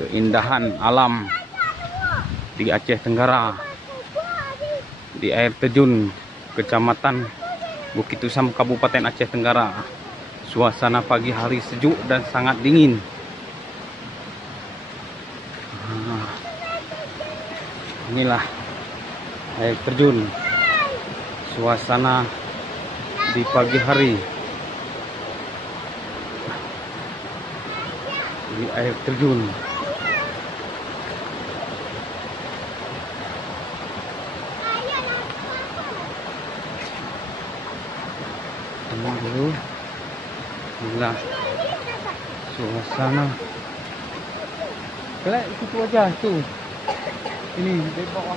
keindahan alam di Aceh Tenggara, di air terjun Kecamatan Bukit Tusam, Kabupaten Aceh Tenggara. Suasana pagi hari sejuk dan sangat dingin. Inilah air terjun, suasana di pagi hari di air terjun. Ini dulu, inilah suasana. Kelak itu aja tuh. Ini di bawah.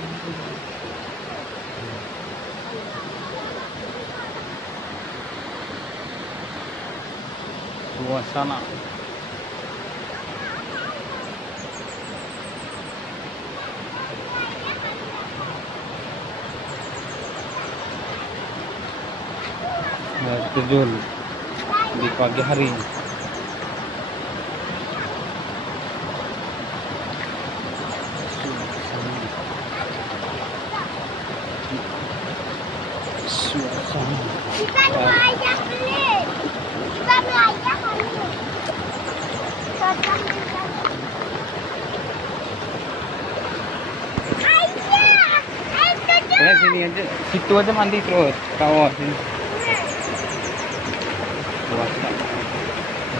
Suasana air terjun di pagi hari. Suasana sini aja, situ aja mandi terus kawah sini.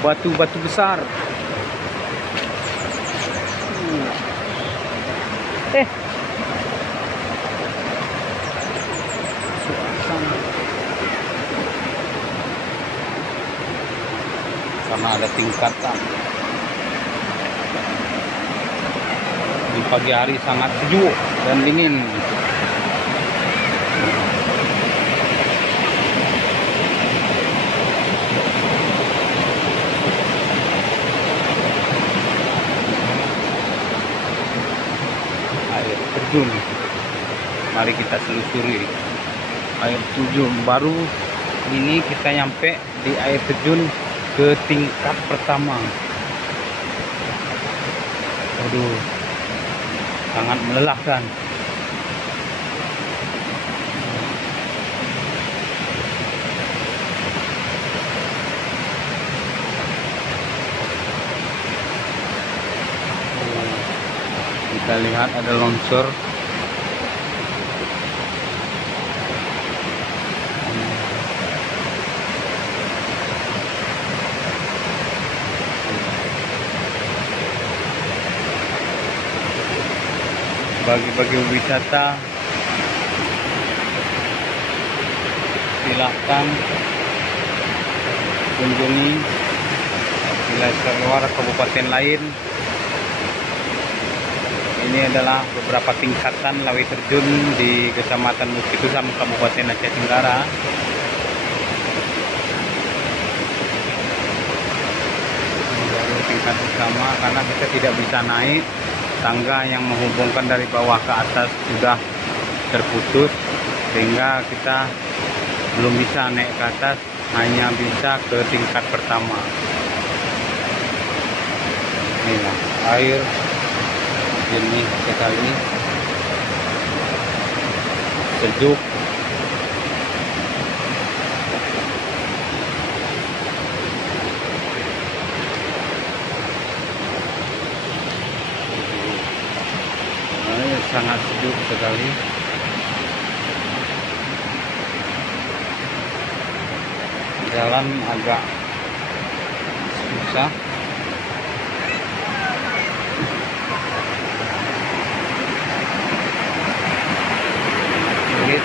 Batu-batu besar. Karena ada tingkatan. Di pagi hari sangat sejuk dan dingin. Air terjun. Mari kita selusuri air terjun. Baru ini kita nyampe di air terjun ke tingkat pertama. Aduh, sangat melelahkan. Kita lihat ada longsor. Bagi-bagi wisata, silahkan kunjungi wilayah luar kabupaten lain. Ini adalah beberapa tingkatan lawi terjun di Kecamatan Bukit Tusam, Kabupaten Aceh Tenggara. Ini baru tingkat utama karena kita tidak bisa naik. Tangga yang menghubungkan dari bawah ke atas sudah terputus, sehingga kita belum bisa naik ke atas, hanya bisa ke tingkat pertama. Inilah air jernih sekali, sejuk. Sangat sejuk sekali. Jalan agak susah. Sulit.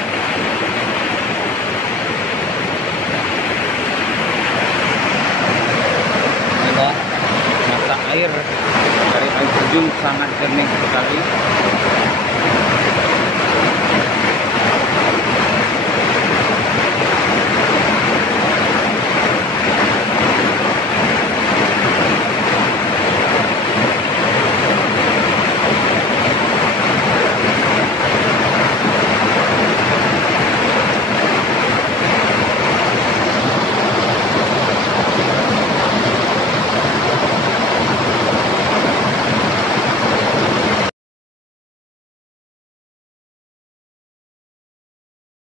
Inilah mata air dari air terjun sangat jernih